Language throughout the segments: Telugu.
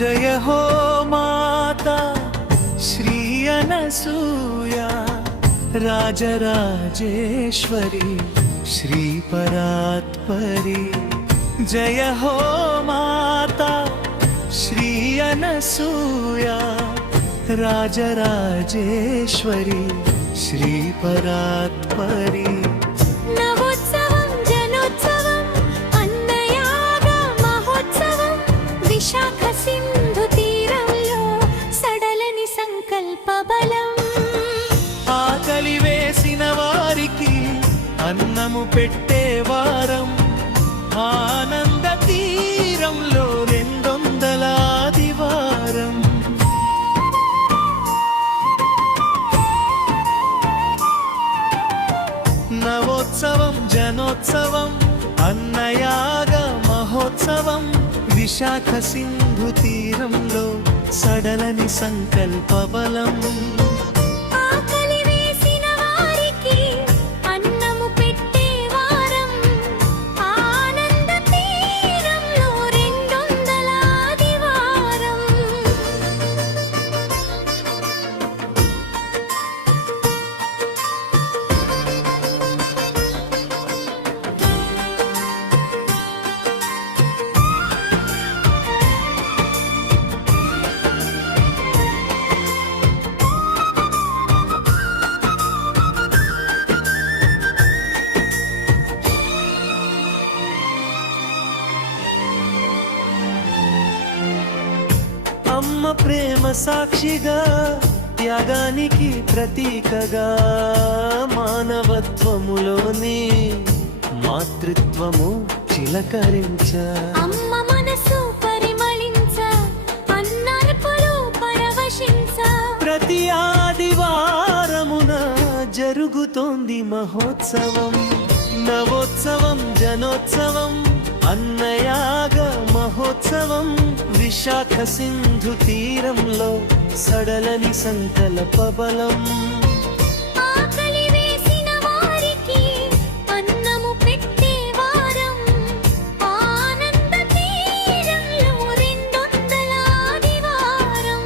जय हो माता श्री अनसूया राजराजेश्वरी श्री परात्परी। जय हो माता श्री अनसूया राजराजेश्वरी श्री परात्परी। విశాఖ సింధు తీరంలో సడలని సంకల్ప బలం, ఆకలి వేసిన వారికి అన్నము పెట్టే వారం, ఆనంద తీరంలో 200 ఆదివారం। నవోత్సవం జనోత్సవం అన్నయాగ మహోత్సవం, విశాఖ సింధు తీరంలో సడలని సంకల్ప బలం। ఆకలి వేసిన వారికి అన్నము పెట్టే వారం, ఆనంద తీరంలో 200 ఆదివారం। అమ్మ ప్రేమ సాక్షిగా త్యాగానికి ప్రతీకగా, మానవత్వములోని మాతృత్వము చిలకరించ, అమ్మ మనసు పరిమళించ, అన్నర్పులు పరవశించ, ప్రతి ఆదివారమున జరుగుతోంది మహోత్సవం। నవోత్సవం జనోత్సవం అన్నయాగ మహోత్సవం, విశాఖ సింధు తీరంలో సడలని సంకల్ప బలం। ఆకలి వేసిన వారికి అన్నము పెట్టే వారం, ఆనంద తీరంలో 200 ఆదివారం।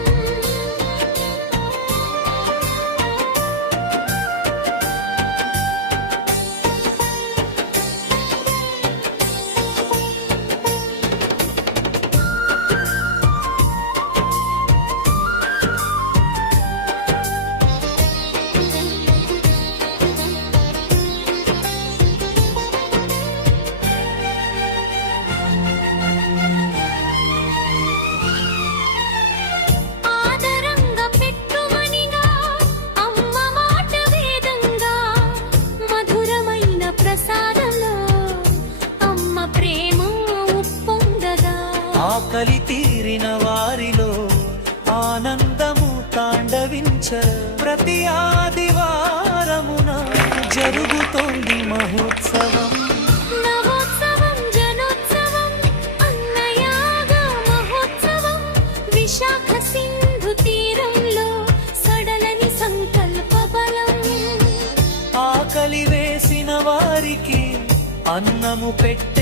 ఆకలి తీరిన వారిలో ఆనందము తాండవించ, ప్రతి ఆదివారమున జరుగుతోంది మహోత్సవం। నవోత్సవం జనోత్సవం అన్నయాగ మహోత్సవం, విశాఖ సింధు తీరంలో సడలని సంకల్ప బలం। ఆకలి వేసిన వారికి అన్నము పెట్టే